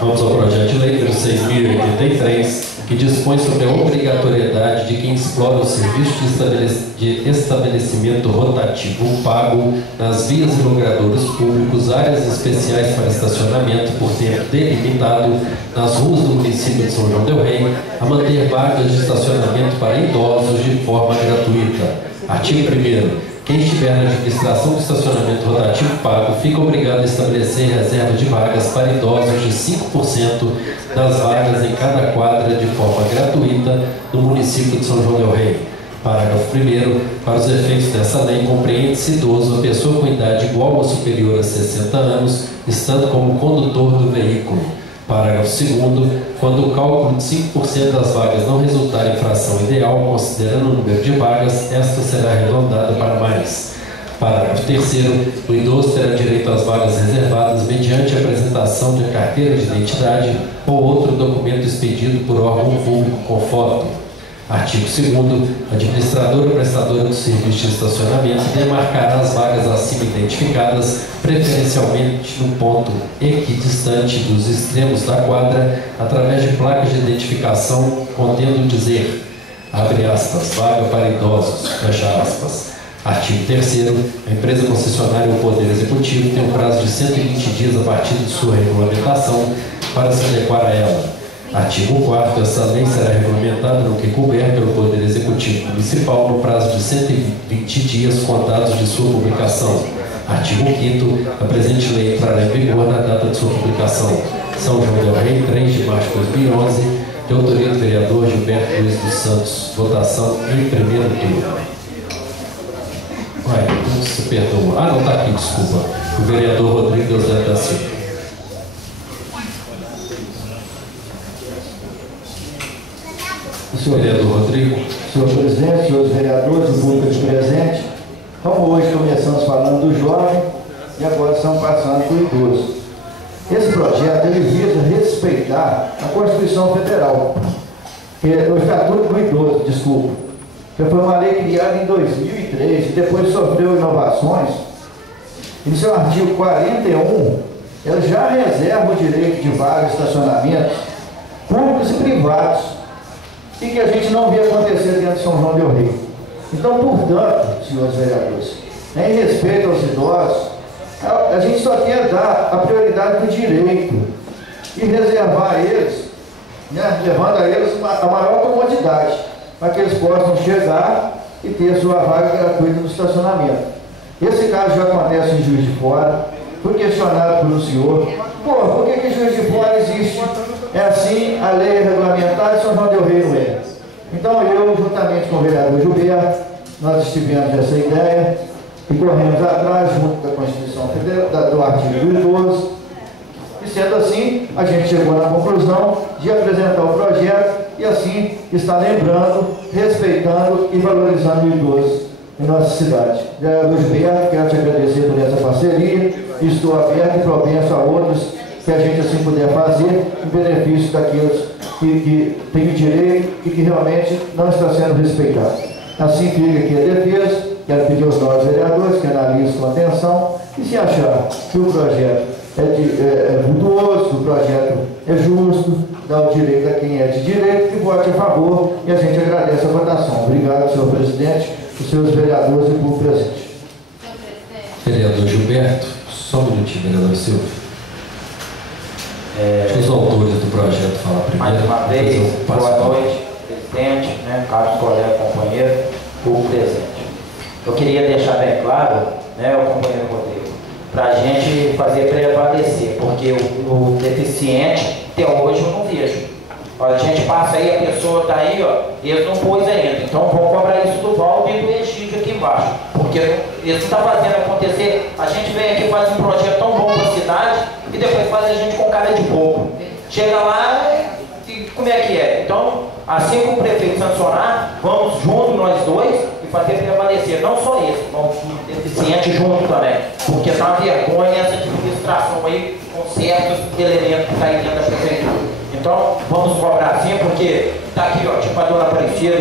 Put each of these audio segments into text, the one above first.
Vamos ao projeto de lei número 6.083, que dispõe sobre a obrigatoriedade de quem explora o serviço de estabelecimento rotativo pago nas vias e logradouros públicos, áreas especiais para estacionamento por tempo delimitado nas ruas do município de São João del Rei, a manter vagas de estacionamento para idosos de forma gratuita. Artigo 1º. Quem estiver na administração do estacionamento rotativo pago fica obrigado a estabelecer reserva de vagas para idosos de 5% das vagas em cada quadra de forma gratuita no município de São João del Rei. Parágrafo 1º. Para os efeitos dessa lei, compreende-se idoso a pessoa com idade igual ou superior a 60 anos, estando como condutor do veículo. Parágrafo 2º. Quando o cálculo de 5% das vagas não resultar em fração ideal, considerando o número de vagas, esta será arredondada para mais. Parágrafo 3º. O idoso terá direito às vagas reservadas mediante a apresentação de carteira de identidade ou outro documento expedido por órgão público com foto. Artigo 2º. A administradora ou prestadora do serviço de estacionamento demarcará as vagas acima identificadas, preferencialmente no ponto equidistante dos extremos da quadra, através de placas de identificação contendo o dizer, abre aspas, vaga para idosos, fecha aspas. Artigo 3º. A empresa concessionária ou Poder Executivo tem um prazo de 120 dias a partir de sua regulamentação para se adequar a ela. Artigo 4º. Essa lei será regulamentada no que couber pelo Poder Executivo Municipal no prazo de 120 dias contados de sua publicação. Artigo 5º. A presente lei entrará em vigor na data de sua publicação. São João del Rei, 3 de março de 2011, de autoria do vereador Gilberto Luiz dos Santos. Votação em primeiro turno. Se perdoa. Ah, não está aqui, desculpa. O vereador Rodrigo Eusébio da Silva. Senhor vereador Rodrigo. Senhor presidente, senhores vereadores, o público aqui presente, como hoje começamos falando do jovem e agora estamos passando para o idoso. Esse projeto ele visa respeitar a Constituição Federal, o Estatuto do Idoso, desculpa, que foi uma lei criada em 2003 e depois sofreu inovações. E no seu artigo 41, ela já reserva o direito de vagas de estacionamento públicos e privados, e que a gente não vê acontecer dentro de São João del Rei. Então, portanto, senhores vereadores, em respeito aos idosos, a gente só quer dar a prioridade do direito e reservar a eles, né, levando a eles a maior comodidade, para que eles possam chegar e ter sua vaga gratuita no estacionamento. Esse caso já acontece em Juiz de Fora, fui questionado pelo senhor, por que Juiz de Fora existe? É assim, a lei é regulamentada e São João del Rei não é. Então eu, juntamente com o vereador Gilberto, nós estivemos nessa ideia e corremos atrás, junto da Constituição Federal, do artigo do idoso, e sendo assim, a gente chegou na conclusão de apresentar o projeto e assim está lembrando, respeitando e valorizando o idoso em nossa cidade. Vereador Gilberto, quero te agradecer por essa parceria e estou aberto e propenso a outros que a gente assim puder fazer em benefício daqueles que têm o direito e que realmente não está sendo respeitado. Assim fica aqui a defesa, quero pedir aos novos vereadores que analisem com atenção e se achar que o projeto é virtuoso, que o projeto é justo, dá o direito a quem é de direito, que vote a favor e a gente agradece a votação. Obrigado, senhor presidente, os seus vereadores e o público presente. Vereador Gilberto, só um minutinho, vereador Silvio. Os autores do projeto falam primeiro. Mais uma vez, boa noite, presidente, caros colegas, companheiros, público presente. Eu queria deixar bem claro, o companheiro Rodrigo, para a gente fazer prevalecer, porque o deficiente, até hoje eu não vejo. A gente passa aí, a pessoa está aí, eles não pôs ainda, então vamos cobrar isso do Valdo e do Egídio aqui embaixo, porque eles não estão fazendo acontecer. A gente vem aqui e faz um projeto tão bom para a cidade e depois faz a gente com cara de bobo. Chega lá e como é que é? Então, assim que o prefeito sancionar, vamos juntos nós dois e fazer prevalecer, não só isso, vamos o deficiente junto também, porque tá uma vergonha essa administração aí com certos elementos que está aí dentro da prefeitura. Então, vamos cobrar sim, porque está aqui, tipo a dona Aparecida,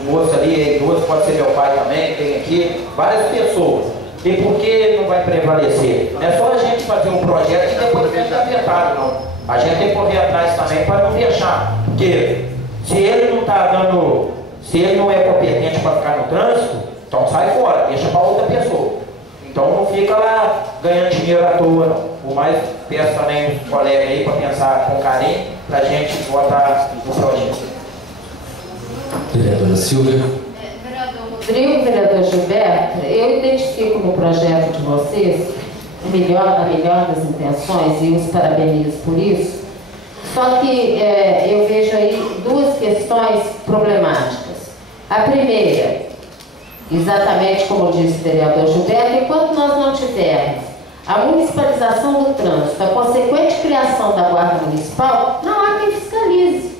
o moço ali é idoso, pode ser meu pai também, tem aqui várias pessoas. E por que não vai prevalecer? Não é só a gente fazer um projeto e depois ficar vetado, não. A gente tem que correr atrás também para não deixar, porque se ele não está dando, se ele não é competente para ficar no trânsito, então sai fora, deixa para outra pessoa. Então não fica lá ganhando dinheiro à toa, não. Por mais peço também os colegas aí para pensar com carinho, para a gente votar no projeto. Vereadora Silvia. Vereador Rodrigo, vereador Gilberto, eu identifico no projeto de vocês a melhor das intenções e os parabenizo por isso. Só que eu vejo aí duas questões problemáticas. A primeira, exatamente como disse o vereador Gilberto, enquanto nós não tivermos a municipalização do trânsito, a consequente criação da Guarda Municipal, não há quem fiscalize,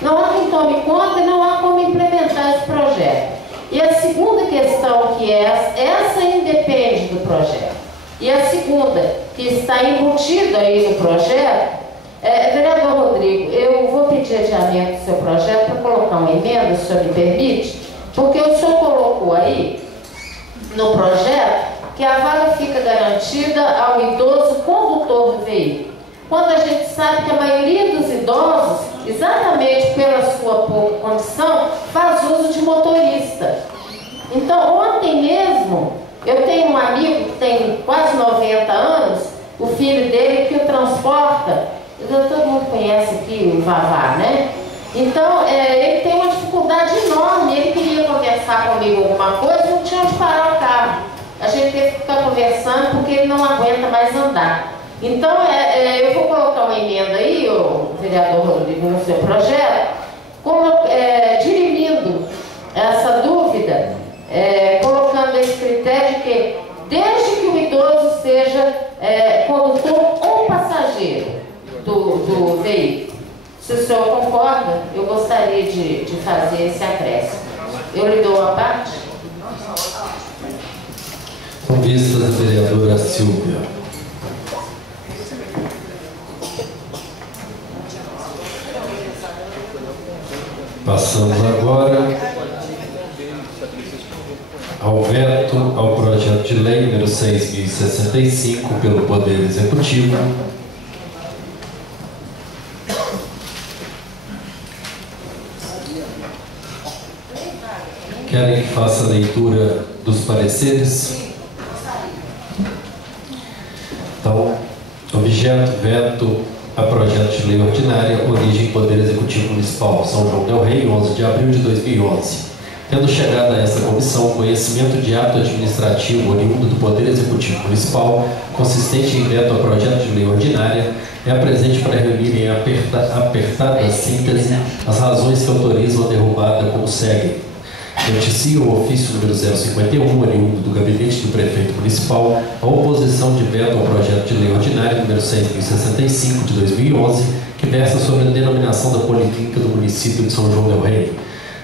não há quem tome conta e não há como implementar esse projeto. E a segunda questão, que essa independe do projeto, e a segunda, que está embutida aí no projeto, vereador Rodrigo, eu vou pedir adiamento do seu projeto para colocar uma emenda, se o senhor me permite, porque o senhor colocou aí no projeto que a vaga fica garantida ao idoso condutor do veículo. Quando a gente sabe que a maioria dos idosos, exatamente pela sua pouca condição, faz uso de motorista. Então, ontem mesmo, eu tenho um amigo que tem quase 90 anos, o filho dele que o transporta, todo mundo conhece aqui o Vavá, né? Então, ele tem uma dificuldade enorme, ele queria conversar comigo alguma coisa, não tinha onde parar o carro. A gente teve que ficar conversando porque ele não aguenta mais andar. Então, eu vou colocar uma emenda aí, o vereador Rodrigo, no seu projeto, dirimindo essa dúvida, colocando esse critério de que, desde que o idoso seja condutor ou passageiro do veículo. Se o senhor concorda, eu gostaria de fazer esse acréscimo. Eu lhe dou a parte? Com vistas a vereadora Silvia. Passamos agora ao veto ao projeto de lei número 6.065 pelo Poder Executivo. Querem que faça a leitura dos pareceres? Então, objeto, veto a projeto de lei ordinária, origem Poder Executivo Municipal, São João del Rei, 11 de abril de 2011. Tendo chegado a essa comissão conhecimento de ato administrativo oriundo do Poder Executivo Municipal, consistente em veto ao projeto de lei ordinária, é presente para reunir em apertada síntese as razões que autorizam a derrubada como segue. Noticia o ofício número 051, oriundo do Gabinete do Prefeito Municipal, a oposição de veto ao projeto de lei ordinário número 6.065 de 2011, que versa sobre a denominação da Policlínica do município de São João del Rei.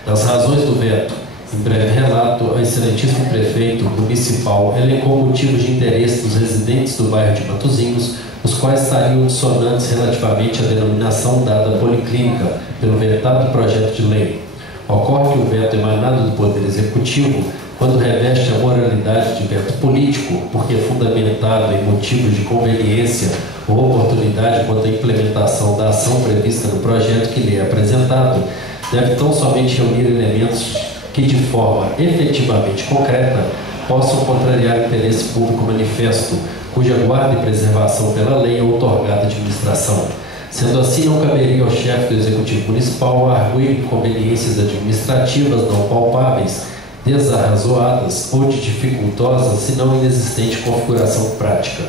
Das razões do veto, em breve relato, o excelentíssimo Prefeito Municipal elencou motivos de interesse dos residentes do bairro de Matozinhos, os quais estariam dissonantes relativamente à denominação dada à Policlínica pelo vetado projeto de lei. Ocorre que o veto emanado do Poder Executivo, quando reveste a moralidade de veto político, porque é fundamentado em motivos de conveniência ou oportunidade quanto à implementação da ação prevista no projeto que lhe é apresentado, deve tão somente reunir elementos que, de forma efetivamente concreta, possam contrariar o interesse público manifesto, cuja guarda e preservação pela lei é outorgada à administração. Sendo assim, não caberia ao chefe do Executivo Municipal arguir inconveniências administrativas não palpáveis, desarrazoadas ou de dificultosa, se não inexistente configuração prática,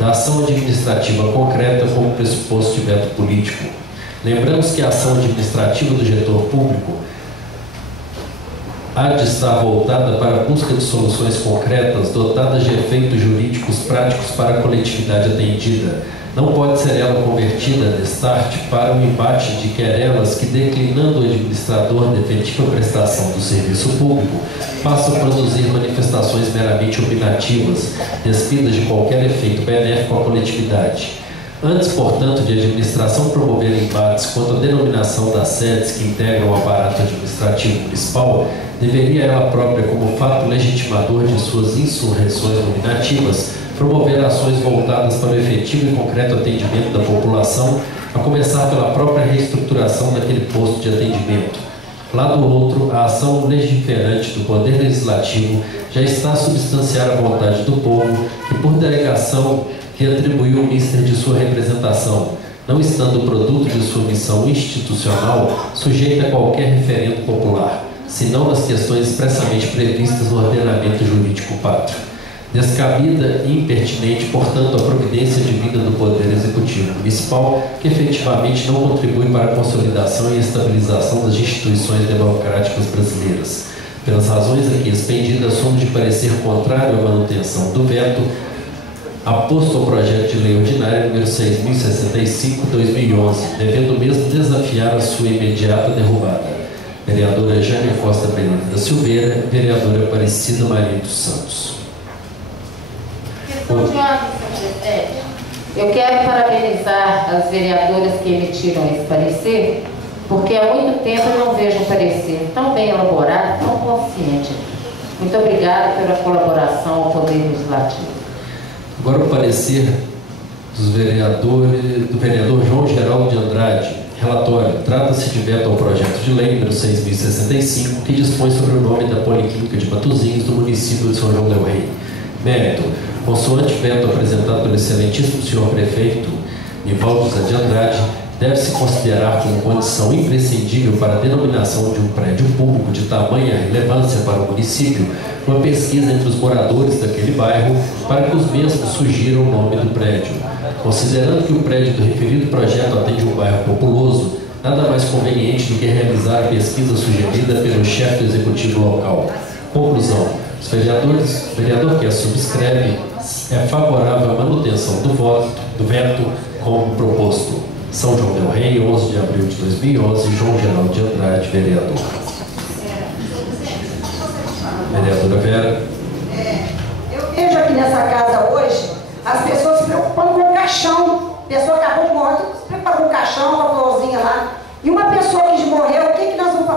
da ação administrativa concreta como pressuposto de veto político. Lembramos que a ação administrativa do gestor público há de estar voltada para a busca de soluções concretas, dotadas de efeitos jurídicos práticos para a coletividade atendida. Não pode ser ela convertida, destarte, para um embate de querelas que, declinando o administrador de efetiva prestação do serviço público, passam a produzir manifestações meramente opinativas, despidas de qualquer efeito benéfico à coletividade. Antes, portanto, de a administração promover embates quanto à denominação das sedes que integram o aparato administrativo municipal, deveria ela própria, como fato legitimador de suas insurreições nominativas, promover ações voltadas para o efetivo e concreto atendimento da população a começar pela própria reestruturação daquele posto de atendimento. Lá do outro, a ação legiferante do Poder Legislativo já está a substanciar a vontade do povo, que por delegação lhe atribuiu o mister de sua representação, não estando o produto de sua missão institucional sujeita a qualquer referendo popular, senão nas questões expressamente previstas no ordenamento jurídico pátrio. Descabida e impertinente, portanto, a providência devida do Poder Executivo Municipal, que efetivamente não contribui para a consolidação e estabilização das instituições democráticas brasileiras. Pelas razões aqui expendidas, somos de parecer contrário à manutenção do veto aposto ao projeto de lei ordinária número 6.065/2011, devendo mesmo desafiar a sua imediata derrubada. Vereadora Jane Costa Pereira da Silveira, vereadora Aparecida Maria dos Santos. Questão de ordem, senhor presidente. Eu quero parabenizar as vereadoras que emitiram esse parecer, porque há muito tempo eu não vejo um parecer tão bem elaborado, tão consciente. Muito obrigada pela colaboração ao Poder Legislativo. Agora o parecer do vereador João Geraldo de Andrade. Relatório. Trata-se de veto ao projeto de lei número 6.065, que dispõe sobre o nome da Policlínica de Matosinhos do município de São João del Rei. Mérito. Consoante veto apresentado pelo excelentíssimo senhor prefeito Nivaldo José de Andrade, deve-se considerar como condição imprescindível para a denominação de um prédio público de tamanha relevância para o município uma pesquisa entre os moradores daquele bairro para que os mesmos sugiram o nome do prédio. Considerando que o prédio do referido projeto atende um bairro populoso, nada mais conveniente do que realizar a pesquisa sugerida pelo chefe do executivo local. Conclusão. O vereador que a subscreve é favorável à manutenção do veto como proposto. São João del Rei, 11 de abril de 2011, João Geraldo de Andrade, vereador. Vereadora Vera. Eu vejo aqui nessa casa hoje as pessoas se preocupando com o caixão. A pessoa acabou de morrer, se preocupa com o caixão, com a florzinha lá. E uma pessoa que morreu, o que nós vamos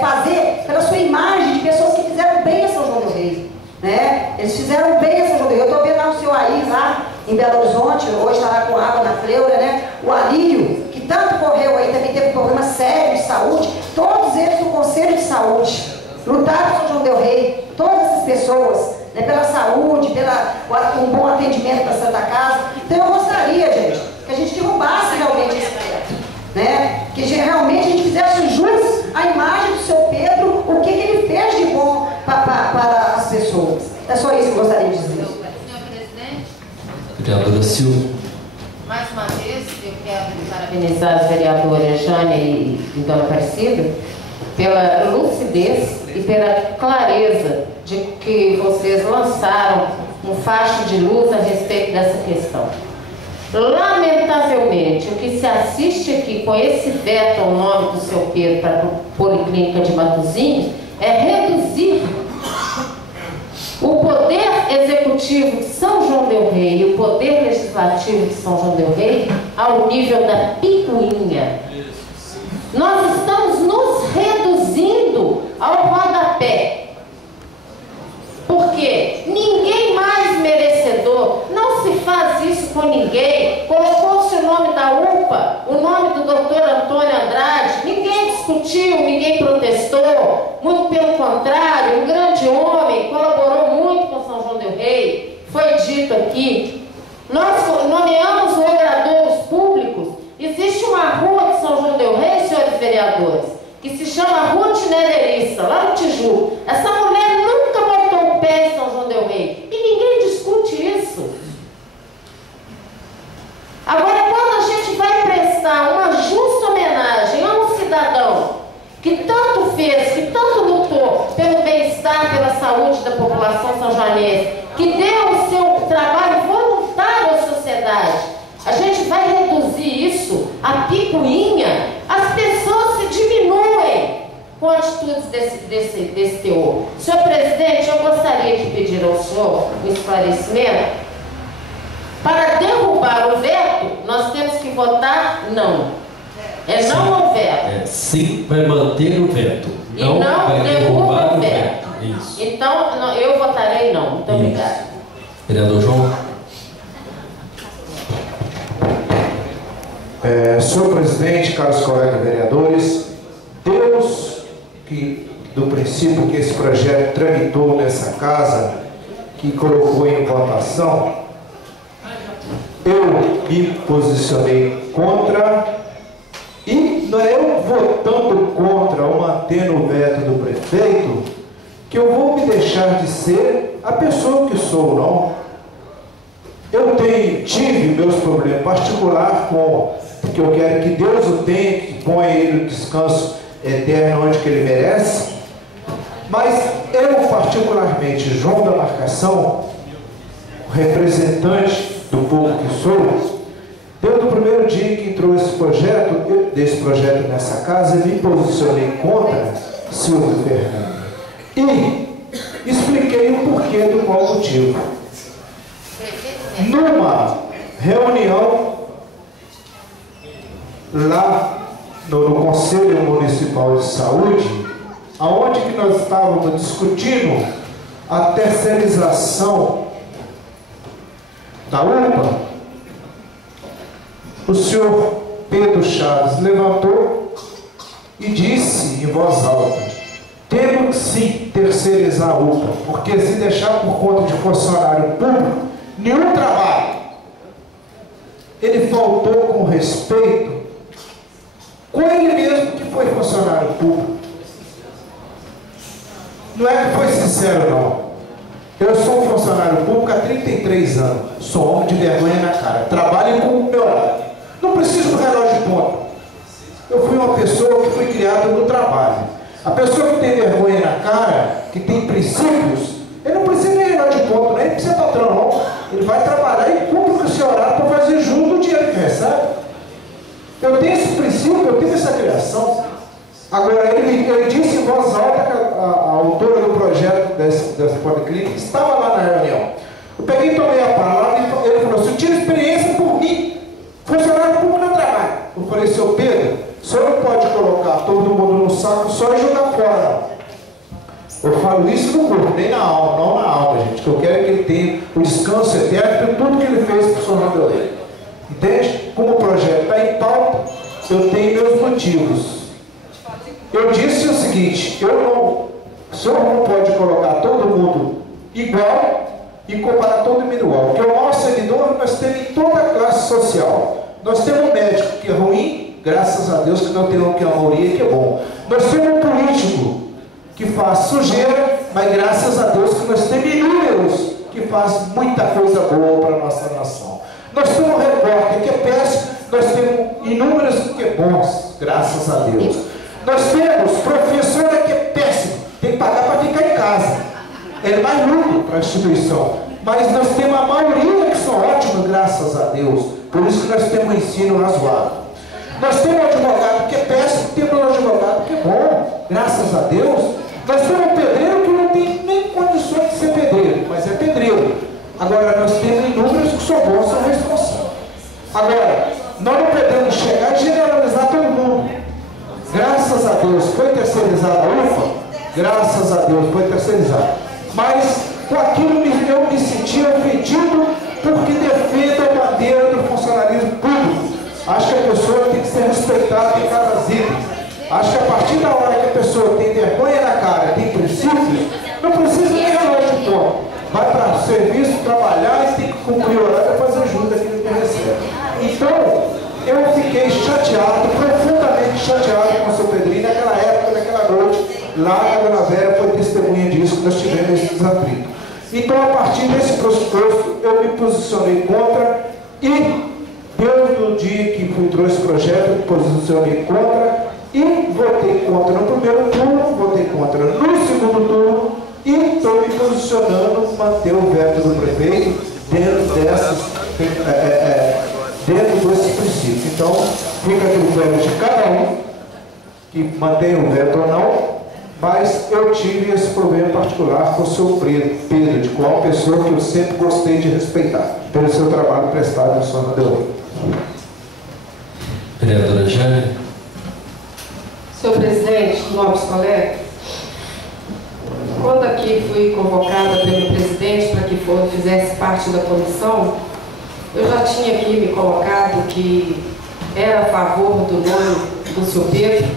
fazer pela sua imagem de pessoas que fizeram bem a São João del Rei? Né? Eles fizeram bem a São João del Rei. Eu estou vendo lá o seu Aís, lá em Belo Horizonte, hoje está lá com água na fleura, né? O Alírio, que tanto correu aí, também teve um problema sério de saúde. Todos eles do Conselho de Saúde lutaram por São João del Rei. Todas essas pessoas, né, pela saúde, um bom atendimento para a Santa Casa. Então eu gostaria, gente, que a gente derrubasse realmente esse projeto, né? Que realmente a gente fizesse jus à imagem do seu Pedro, o que ele fez de bom para as pessoas. É só isso que eu gostaria de dizer. Senhor presidente, Vereadora Silva. mais uma vez eu quero parabenizar as vereadoras Jane e Dona Aparecida pela lucidez e pela clareza de que vocês lançaram um facho de luz a respeito dessa questão. Lamentavelmente, o que se assiste aqui com esse veto ao nome do seu Pedro para a Policlínica de Matosinhos é reduzir o Poder Executivo de São João del Rei e o Poder Legislativo de São João del Rei ao nível da picuinha. Nós estamos nos reduzindo ao rodapé. Porque ninguém mais merecedor, não se faz isso com ninguém. Colocou-se o nome da UPA, o nome do Dr. Antônio Andrade, ninguém discutiu, ninguém protestou, muito pelo contrário, um grande homem, colaborou muito com São João del Rei, foi dito aqui. Nós nomeamos logradouros públicos, existe uma rua de São João del Rei, senhores vereadores, que se chama Ruth Nederiça, lá no Tijuco. Essa mulher nunca botou o pé em São João del Rei. E ninguém discute isso. Agora, quando a gente vai prestar uma justa homenagem a um cidadão que tanto fez, que tanto lutou pelo bem-estar, pela saúde da população sanjoanense, que deu o seu trabalho voluntário à sociedade, a gente vai reduzir isso a picuinha, as pessoas se diminuem com atitudes desse teor. Senhor presidente, eu gostaria de pedir ao senhor um esclarecimento. Para derrubar o veto, nós temos que votar não. É sim. Não ao veto. Sim, vai manter o veto. Não, e não vai derrubar o veto. Isso. Então, eu votarei não. Muito obrigada. Vereador João. Senhor presidente, caros colegas vereadores, Deus, que do princípio que esse projeto tramitou nessa casa, que colocou em votação, eu me posicionei contra, e não é eu votando contra ou mantendo o veto do prefeito que eu vou me deixar de ser a pessoa que sou, não. Eu tive meus problemas particulares porque eu quero que Deus o tenha, que ponha ele no descanso eterno onde que ele merece. Mas eu, particularmente, João da Marcação, representante do povo que sou, desde o primeiro dia que entrou desse projeto nessa casa, eu me posicionei contra Silvio Fernando. E expliquei o porquê, do qual motivo. Numa reunião lá no Conselho Municipal de Saúde, aonde que nós estávamos discutindo a terceirização da UPA, o senhor Pedro Chaves levantou e disse em voz alta: temos sim terceirizar a UPA, porque se deixar por conta de funcionário público, nenhum trabalho. Ele faltou com respeito com ele mesmo, que foi funcionário público. Não é que foi sincero, não. Eu sou um funcionário público há 33 anos. Sou homem de vergonha na cara. Trabalho com o meu horário. Não preciso do relógio de ponta. Eu fui uma pessoa que foi criada no trabalho. A pessoa que tem vergonha na cara, que tem princípios, ele não precisa de relógio de ponta, nem precisa patrão, não. Ele vai trabalhar e cumpre com esse horário para fazer junto o dinheiro que recebe. Eu tenho esse princípio, eu tenho essa criação. Agora, ele disse em voz alta que a autora do projeto dessa policlínica estava lá na reunião. Eu peguei e tomei a palavra e ele falou: se eu tiro experiência por mim, funcionário público não trabalha. Eu falei: seu Pedro, o senhor não pode colocar todo mundo no saco só e jogar fora. Eu falo isso no corpo, nem na alma, não na alma, gente. Que eu quero que ele tenha o descanso eterno por tudo que ele fez para o São João del Rei. Entende? Como o projeto está em pauta, eu tenho meus motivos. Eu disse o seguinte: o senhor não pode colocar todo mundo igual e comparar todo mundo igual. Porque o nosso servidor nós temos em toda a classe social. Nós temos um médico que é ruim, graças a Deus que não temos que é uma maioria que é bom. Nós temos um político que faz sujeira, mas graças a Deus que nós temos inúmeros que faz muita coisa boa para a nossa nação. Nós temos um repórter que é péssimo, nós temos inúmeros que é bons, graças a Deus. Nós temos professora que é péssimo, tem que pagar para ficar em casa. É mais lucro para a instituição. Mas nós temos a maioria que são ótimos, graças a Deus. Por isso que nós temos um ensino razoável. Nós temos um advogado que é péssimo, temos um advogado que é bom, graças a Deus. Nós temos um pedreiro que não tem nem condições de ser pedreiro, mas é pedreiro. Agora, nós temos inúmeros que são bons, são responsáveis. Agora, nós não podemos chegar e generalizar todo mundo. Graças a Deus foi terceirizada a UFA, graças a Deus foi terceirizada. Mas com aquilo eu me senti ofendido porque defendo a bandeira do funcionalismo público. Acho que a pessoa tem que ser respeitada em cada zíper. Acho que a partir da hora que a pessoa tem vergonha na cara, tem princípios, não precisa nem relógio de ponto. Vai para o serviço, trabalhar e tem que cumprir o horário para fazer junto aquilo que recebe. Então, eu fiquei chateado, profundamente chateado com o seu Pedrinho naquela época, naquela noite, lá na Dona Vera foi testemunha disso, que nós tivemos esse desatrito. Então, a partir desse pressuposto, eu me posicionei contra e, desde o dia que entrou esse projeto, eu me posicionei contra e votei contra no primeiro turno, votei contra no segundo turno e estou me posicionando manter o veto do prefeito dentro desse princípio. Então, fica a critério de cada um que mantém o veto ou não, mas eu tive esse problema particular com o seu Pedro, de qual pessoa que eu sempre gostei de respeitar, pelo seu trabalho prestado no São João del Rei. Vereadora Jane. Senhor presidente, nobres colegas, quando aqui fui convocada pelo presidente para que fizesse parte da comissão, eu já tinha aqui me colocado que era a favor do nome do senhor Pedro,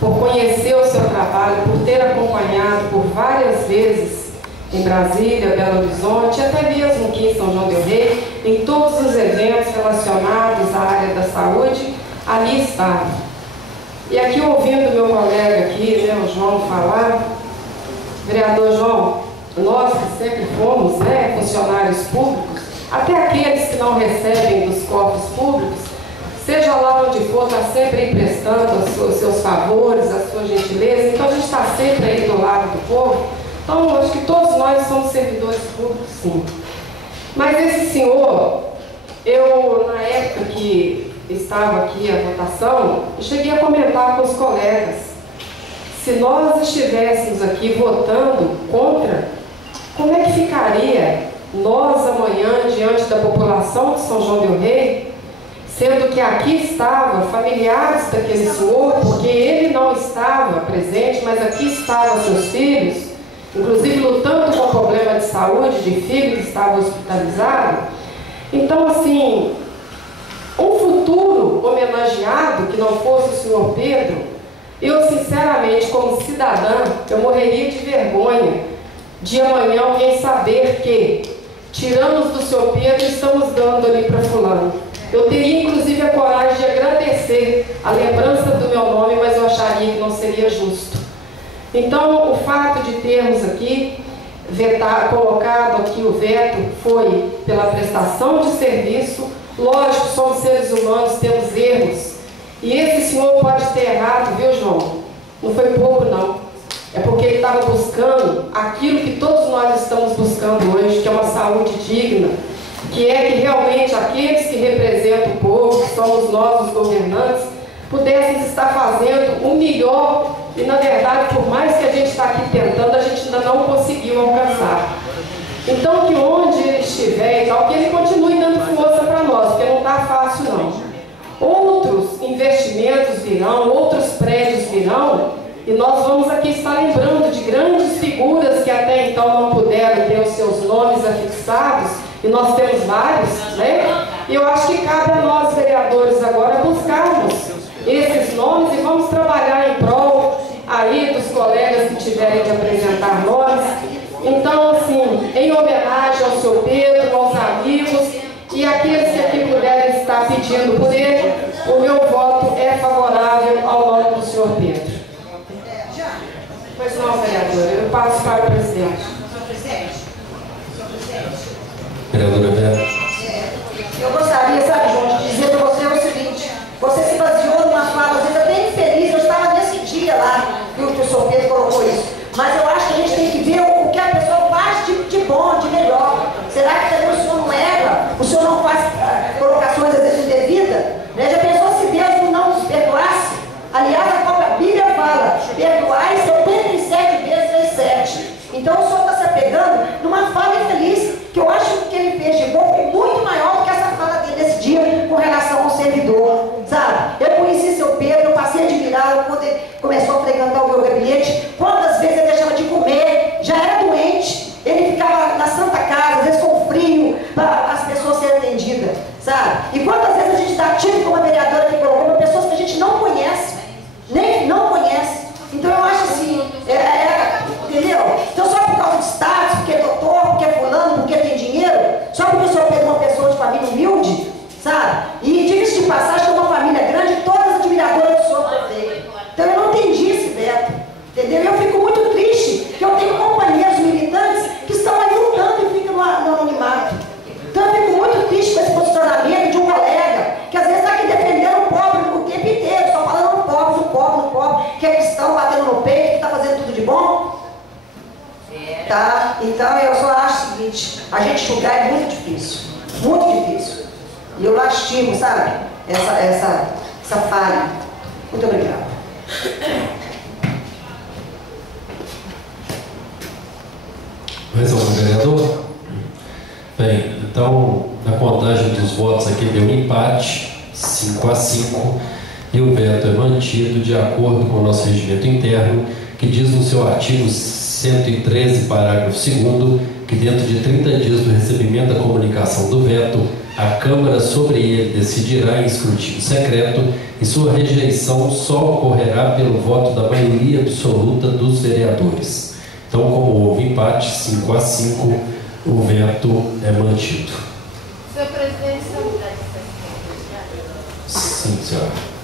por conhecer o seu trabalho, por ter acompanhado por várias vezes em Brasília, Belo Horizonte, até mesmo aqui em São João del Rei, em todos os eventos relacionados à área da saúde, ali estava. E aqui, ouvindo meu colega aqui, né, o João, falar, vereador João, nós que sempre fomos, né, funcionários públicos, até aqueles que não recebem dos corpos públicos, seja lá onde for, está sempre emprestando os seus favores, a sua gentileza, então a gente está sempre aí do lado do povo. Então, acho que todos nós somos servidores públicos, sim. Mas esse senhor, eu, na época que estava aqui a votação, eu cheguei a comentar com os colegas, se nós estivéssemos aqui votando contra, como é que ficaria nós amanhã diante da população de São João del Rei, sendo que aqui estavam familiares daquele senhor, porque ele não estava presente, mas aqui estavam seus filhos, inclusive lutando com problema de saúde, de filho que estava hospitalizado. Então, assim, um futuro homenageado que não fosse o senhor Pedro, eu, sinceramente, como cidadã, eu morreria de vergonha de amanhã alguém saber que tiramos do senhor Pedro e estamos dando ali para fulano. Eu teria, inclusive, a coragem de agradecer a lembrança do meu nome, mas eu acharia que não seria justo. Então, o fato de termos aqui colocado aqui o veto foi pela prestação de serviço. Lógico, somos seres humanos, temos erros. E esse senhor pode ter errado, viu, João? Não foi pouco, não. É porque ele estava buscando aquilo que todos nós estamos buscando hoje, que é uma saúde digna, que é que realmente aqueles que representam o povo, que somos nós os governantes, pudéssemos estar fazendo o melhor. E, na verdade, por mais que a gente está aqui tentando, a gente ainda não conseguiu alcançar. Então, que onde ele estiver e tal, que ele continue dando força para nós, porque não está fácil, não. Outros investimentos virão, outros prédios virão, e nós vamos aqui estar lembrando de grandes figuras que até então não puderam ter os seus nomes afixados, e nós temos vários, né? E eu acho que cabe a nós, vereadores, agora buscarmos esses nomes e vamos trabalhar em prol aí dos colegas que tiverem que apresentar nomes. Então, assim, em homenagem ao seu Pedro, aos amigos e aqueles que aqui puderem estar pedindo por ele, o meu voto é favorável ao nome do senhor Pedro. Pois não, vereadora, eu passo para o presidente. Vereadora Vera. Eu gostaria, sabe, João, de dizer para você o seguinte: você se baseou numa fala, às vezes até infeliz, eu estava nesse dia lá, viu, que o senhor Pedro colocou isso. Mas eu acho que a gente tem que ver o que a pessoa faz de bom, de melhor. Será que também o senhor não erra? O senhor não faz colocações, às vezes, indevidas? Né? Já pensou se Deus não nos perdoasse? Aliás, a própria Bíblia fala: perdoai 77 vezes 7. Então o senhor está se apegando numa fala infeliz, que eu acho que ele fez de bom foi muito maior do que essa fala dele nesse dia com relação ao servidor, sabe? Eu conheci seu Pedro, eu passei a admirar quando ele começou a frequentar o meu gabinete. Quantas vezes ele deixava de comer, já era doente, ele ficava na Santa Casa, às vezes com frio, para as pessoas serem atendidas, sabe? E quantas vezes a gente está ativo como a vereadora que colocou para pessoas que a gente não conhece, nem não conhece. Então eu acho assim, entendeu? Então só por causa de status, porque é doutor, porque é fulano, porque tem dinheiro, só porque o senhor pegou uma pessoa de família humilde, sabe? E diga-se de passagem que é uma família grande, todas admiradoras do senhor prefeito. Então eu não entendi esse veto, entendeu? Eu fico muito triste que eu tenho companheiros militantes que estão aí lutando e ficam no anonimato. Então eu fico muito triste com esse posicionamento de um colega que às vezes está aqui defendendo o pobre o tempo inteiro, só falando no pobre, que é cristão, batendo no peito, que está fazendo tudo de bom. Tá? Então eu só acho o seguinte: a gente julgar é muito difícil, e eu lastimo, sabe, essa falha. Muito obrigada. Mais algum vereador? Bem, então, na contagem dos votos aqui deu um empate, 5-5, e o veto é mantido de acordo com o nosso regimento interno, que diz no seu artigo 113, parágrafo 2º, que dentro de 30 dias do recebimento da comunicação do veto, a Câmara sobre ele decidirá em escrutínio secreto e sua rejeição só ocorrerá pelo voto da maioria absoluta dos vereadores. Então, como houve empate, 5-5, o veto é mantido. Senhor presidente, Sim, senhora.